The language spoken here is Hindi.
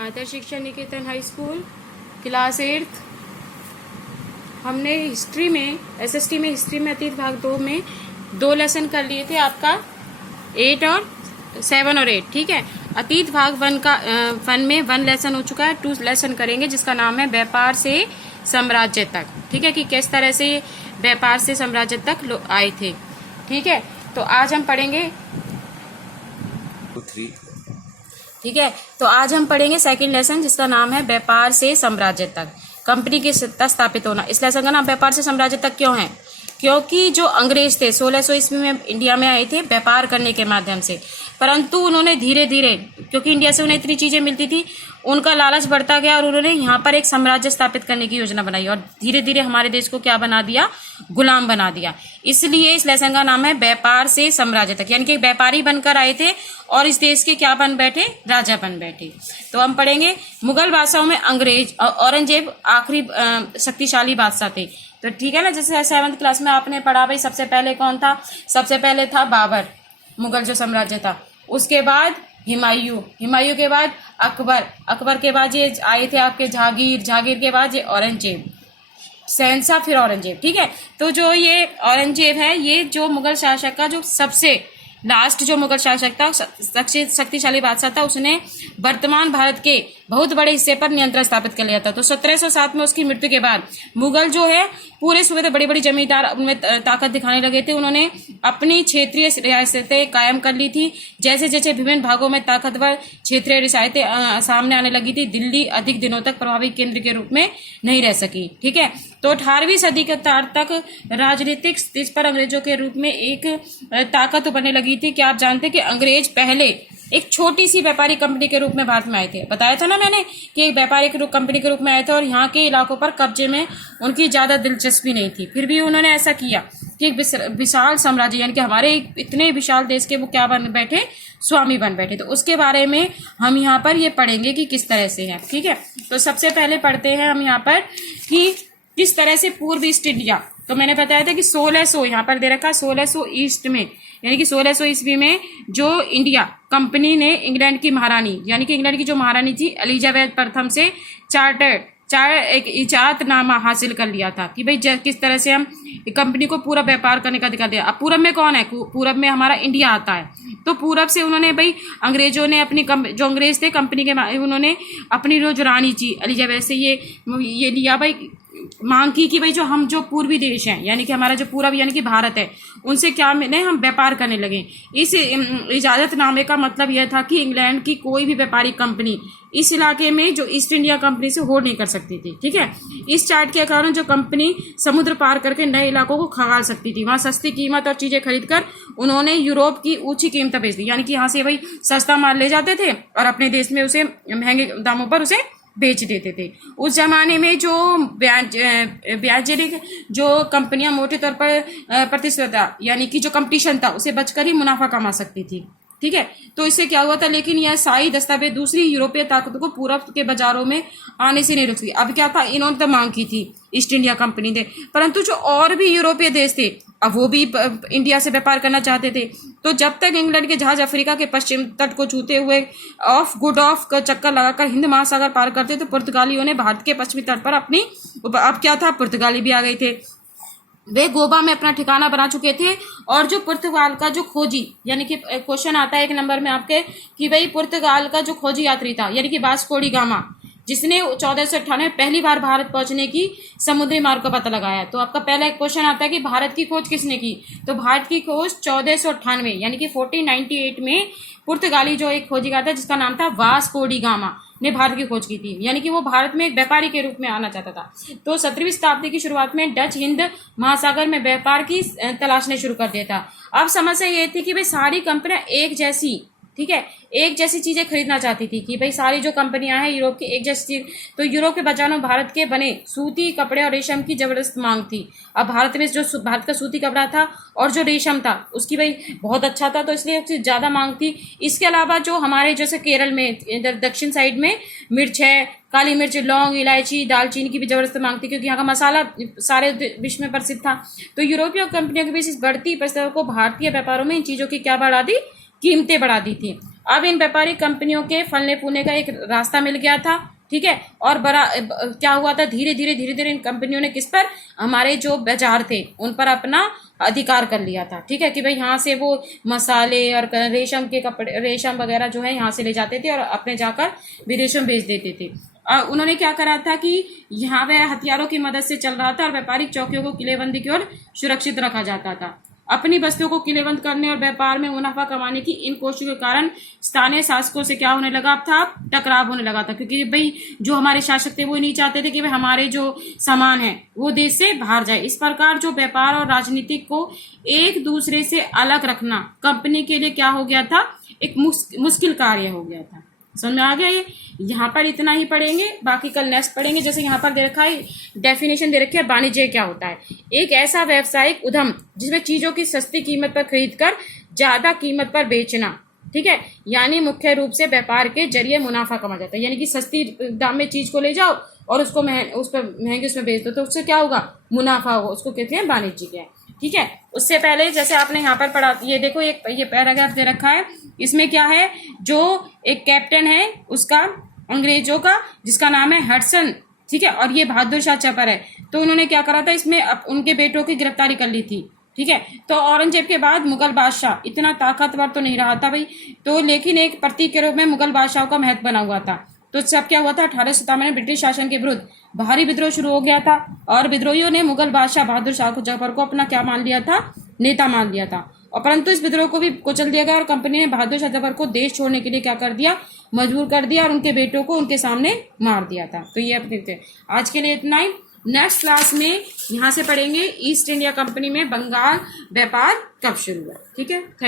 आदर्श शिक्षा निकेतन हाई स्कूल क्लास 8। हमने हिस्ट्री में एसएसटी में हिस्ट्री में अतीत भाग 2 में 2 लेसन कर लिए थे, आपका 8 और 7 और 8। ठीक है, अतीत भाग 1 में 1 लेसन हो चुका है, 2 लेसन करेंगे जिसका नाम है व्यापार से साम्राज्य तक। ठीक है, कि किस तरह से व्यापार से साम्राज्य तक लोग आए थे। ठीक है, तो आज हम पढ़ेंगे 3। ठीक है, तो आज हम पढ़ेंगे सेकंड लेसन जिसका नाम है व्यापार से साम्राज्य तक, कंपनी की सत्ता स्थापित होना। इस लेसन का नाम व्यापार से साम्राज्य तक क्यों है? क्योंकि जो अंग्रेज थे 1600 ईस्वी में इंडिया में आए थे व्यापार करने के माध्यम से, परंतु उन्होंने धीरे धीरे, क्योंकि इंडिया से उन्हें इतनी चीजें मिलती थी, उनका लालच बढ़ता गया और उन्होंने यहाँ पर एक साम्राज्य स्थापित करने की योजना बनाई और धीरे धीरे हमारे देश को क्या बना दिया? गुलाम बना दिया। इसलिए इस लेसन का नाम है व्यापार से साम्राज्य तक, यानी कि व्यापारी बनकर आए थे और इस देश के क्या बन बैठे? राजा बन बैठे। तो हम पढ़ेंगे मुगल बादशाहों में अंग्रेज औरंगजेब आखिरी शक्तिशाली बादशाह थे। तो ठीक है ना, जैसे 7th क्लास में आपने पढ़ा भाई, सबसे पहले कौन था? सबसे पहले था बाबर, मुगल जो साम्राज्य था। उसके बाद हुमायूं के बाद अकबर के बाद ये आए थे आपके जहांगीर के बाद ये औरंगजेब, शहंशाह, फिर औरंगजेब। ठीक है, तो जो ये औरंगजेब है, ये जो मुगल शासक का जो सबसे लास्ट जो मुगल शासक था, शक्तिशाली बादशाह था, उसने वर्तमान भारत के बहुत बड़े हिस्से पर नियंत्रण स्थापित कर लिया था। तो 1707 में उसकी मृत्यु के बाद मुगल जो है पूरे सूबे बड़ी बड़ी जमींदार उनमें ताकत दिखाने लगे थे। उन्होंने अपनी क्षेत्रीय रियासतें कायम कर ली थी। जैसे जैसे विभिन्न भागों में ताकतवर क्षेत्रीय रियासतें सामने आने लगी थी, दिल्ली अधिक दिनों तक प्रभावी केंद्र के रूप में नहीं रह सकी। ठीक है, तो 18वीं सदी के तक राजनीतिक स्थिति पर अंग्रेजों के रूप में एक ताकत बनने लगी थी। क्या आप जानते हैं कि अंग्रेज पहले एक छोटी सी व्यापारी कंपनी के रूप में भारत में आए थे? बताया था ना मैंने कि एक व्यापारी कंपनी के रूप में आए थे और यहाँ के इलाकों पर कब्जे में उनकी ज्यादा दिलचस्पी नहीं थी। फिर भी उन्होंने ऐसा किया कि एक विशाल साम्राज्य, यानी कि हमारे इतने विशाल देश के वो क्या बन बैठे? स्वामी बन बैठे। तो उसके बारे में हम यहाँ पर ये पढ़ेंगे कि किस तरह से है। ठीक है, तो सबसे पहले पढ़ते हैं हम यहाँ पर कि किस तरह से पूर्व ईस्ट इंडिया। तो मैंने बताया था कि 1600 यहाँ पर दे रखा, 1600 ईस्ट में, यानी कि 1600 ईस्वी में जो इंडिया कंपनी ने इंग्लैंड की महारानी, यानी कि इंग्लैंड की जो महारानी थी एलिजाबेथ प्रथम से एक इजाजतनामा हासिल कर लिया था कि भाई किस तरह से हम कंपनी को पूरा व्यापार करने का अधिकार दिया। अब पूरब में कौन है? पूरब में हमारा इंडिया आता है। तो पूरब से उन्होंने भाई अंग्रेजों ने अपनी जो अंग्रेज थे कंपनी के, उन्होंने अपनी जो रानी थी एलिजाबेथ से ये लिया भाई, मांग की कि भाई जो हम जो पूर्वी देश हैं, यानी कि हमारा जो पूरब यानी कि भारत है, उनसे क्या मिले? हम व्यापार करने लगे। इस इजाजतनामे का मतलब यह था कि इंग्लैंड की कोई भी व्यापारिक कंपनी इस इलाके में जो ईस्ट इंडिया कंपनी से होड़ नहीं कर सकती थी। ठीक है, इस चार्ट के कारण जो कंपनी समुद्र पार करके नए इलाकों को खंगाल सकती थी, वहां सस्ती कीमत और चीजें खरीद कर उन्होंने यूरोप की ऊंची कीमत बेच दी, यानी कि यहाँ से भाई सस्ता माल ले जाते थे और अपने देश में उसे महंगे दामों पर उसे बेच देते थे। उस जमाने में जो व्यावसायिक जो कंपनियां मोटे तौर पर प्रतिस्पर्धा यानी कि जो कंपटीशन था उसे बचकर ही मुनाफा कमा सकती थी। ठीक है, तो इससे क्या हुआ था? लेकिन यह शाही दस्तावेज दूसरी यूरोपीय ताकतों को पूरब के बाजारों में आने से नहीं रुकी। अब क्या था? इन्होंने तो मांग की थी ईस्ट इंडिया कंपनी ने, परंतु जो और भी यूरोपीय देश थे अब वो भी इंडिया से व्यापार करना चाहते थे। तो जब तक इंग्लैंड के जहाज अफ्रीका के पश्चिम तट को छूते हुए ऑफ का चक्कर लगाकर हिंद महासागर पार करते, तो पुर्तगालियों ने भारत के पश्चिमी तट पर अपनी, अब क्या था? पुर्तगाली भी आ गए थे। वे गोवा में अपना ठिकाना बना चुके थे और जो पुर्तगाल का जो खोजी, यानी कि क्वेश्चन आता है 1 नंबर में आपके कि भाई पुर्तगाल का जो खोजी यात्री था, यानी कि वास्को डी गामा, जिसने 1498 में पहली बार भारत पहुंचने की समुद्री मार्ग का पता लगाया। तो आपका पहला एक क्वेश्चन आता है कि भारत की खोज किसने की? तो भारत की खोज 1498 यानी कि 1498 में पुर्तगाली जो एक खोजी था जिसका नाम था वास्को डी गामा ने भारत की खोज की थी, यानी कि वो भारत में एक व्यापारी के रूप में आना चाहता था। तो 17वीं शताब्दी की शुरुआत में डच हिंद महासागर में व्यापार की तलाशने शुरू कर दिया था। अब समस्या ये थी कि भाई सारी कंपनियां एक जैसी, ठीक है, एक जैसी चीजें खरीदना चाहती थी कि भाई सारी जो कंपनियां हैं यूरोप की एक जैसी चीज। तो यूरोप के बाजारों में भारत के बने सूती कपड़े और रेशम की जबरदस्त मांग थी। अब भारत में जो भारत का सूती कपड़ा था और जो रेशम था उसकी भाई बहुत अच्छा था, तो इसलिए उससे ज्यादा मांग थी। इसके अलावा जो हमारे जैसे केरल में इधर दक्षिण साइड में मिर्च है, काली मिर्च, लौंग, इलायची, दालचीनी की भी जबरदस्त मांग थी क्योंकि यहाँ का मसाला सारे विश्व में प्रसिद्ध था। तो यूरोपीय कंपनियों के बीच इस बढ़ती प्रतिस्पर्धा को भारतीय व्यापारों में इन चीजों की क्या बढ़ा दी? कीमतें बढ़ा दी थी। अब इन व्यापारिक कंपनियों के फलने फूलने का एक रास्ता मिल गया था, ठीक है। और क्या हुआ था, धीरे धीरे इन कंपनियों ने किस पर, हमारे जो बाजार थे उन पर अपना अधिकार कर लिया था, ठीक है, कि भाई यहाँ से वो मसाले और रेशम के कपड़े, रेशम वगैरह जो है यहाँ से ले जाते थे और अपने जाकर विदेशों में बेच देते थे। उन्होंने क्या करा था कि यहाँ वह हथियारों की मदद से चल रहा था और व्यापारिक चौकियों को किलेबंदी की ओर सुरक्षित रखा जाता था। अपनी बस्तियों को किलेबंद करने और व्यापार में मुनाफा कमाने की इन कोशिशों के कारण स्थानीय शासकों से क्या होने लगा था, टकराव होने लगा था, क्योंकि भाई जो हमारे शासक थे वो नहीं चाहते थे कि भाई हमारे जो सामान है वो देश से बाहर जाए। इस प्रकार जो व्यापार और राजनीतिक को एक दूसरे से अलग रखना कंपनी के लिए क्या हो गया था, एक मुश्किल कार्य हो गया था। समझ में आ गया ये? यहाँ पर इतना ही पढ़ेंगे, बाकी कल नेक्स्ट पढ़ेंगे। जैसे यहाँ पर दे रखा है, डेफिनेशन दे रखी है, वाणिज्य क्या होता है, एक ऐसा व्यावसायिक उद्यम जिसमें चीजों की सस्ती कीमत पर खरीद कर ज्यादा कीमत पर बेचना, ठीक है, यानी मुख्य रूप से व्यापार के जरिए मुनाफा कमा जाता है। यानी कि सस्ती दाम में चीज को ले जाओ और उसको महंगे उसमें बेच दो, तो उससे क्या होगा, मुनाफा होगा, उसको कहते हैं वाणिज्य क्या, ठीक है। उससे पहले जैसे आपने यहाँ पर पढ़ा, ये देखो एक ये पैराग्राफ दे रखा है, इसमें क्या है, जो एक कैप्टन है उसका, अंग्रेजों का, जिसका नाम है हडसन, ठीक है, और ये बहादुर शाह जफर है। तो उन्होंने क्या करा था, इसमें उनके बेटों की गिरफ्तारी कर ली थी, ठीक है। तो औरंगजेब के बाद मुगल बादशाह इतना ताकतवर तो नहीं रहा था भाई, तो लेकिन एक प्रतीक के रूप में मुगल बादशाह का महत्व बना हुआ था। तो सब क्या हुआ था, 1857 में ब्रिटिश शासन के विरुद्ध भारी विद्रोह शुरू हो गया था और विद्रोहियों ने मुगल बादशाह बहादुर शाह जफर को अपना क्या मान लिया था, नेता मान लिया था। और परंतु इस विद्रोह को भी कुचल दिया गया और कंपनी ने बहादुर शाह जफर को देश छोड़ने के लिए क्या कर दिया, मजबूर कर दिया और उनके बेटों को उनके सामने मार दिया था। तो ये अपने आज के लिए इतना ही। नेक्स्ट क्लास में यहाँ से पढ़ेंगे ईस्ट इंडिया कंपनी में बंगाल व्यापार कब शुरू हुआ, ठीक है। थैंक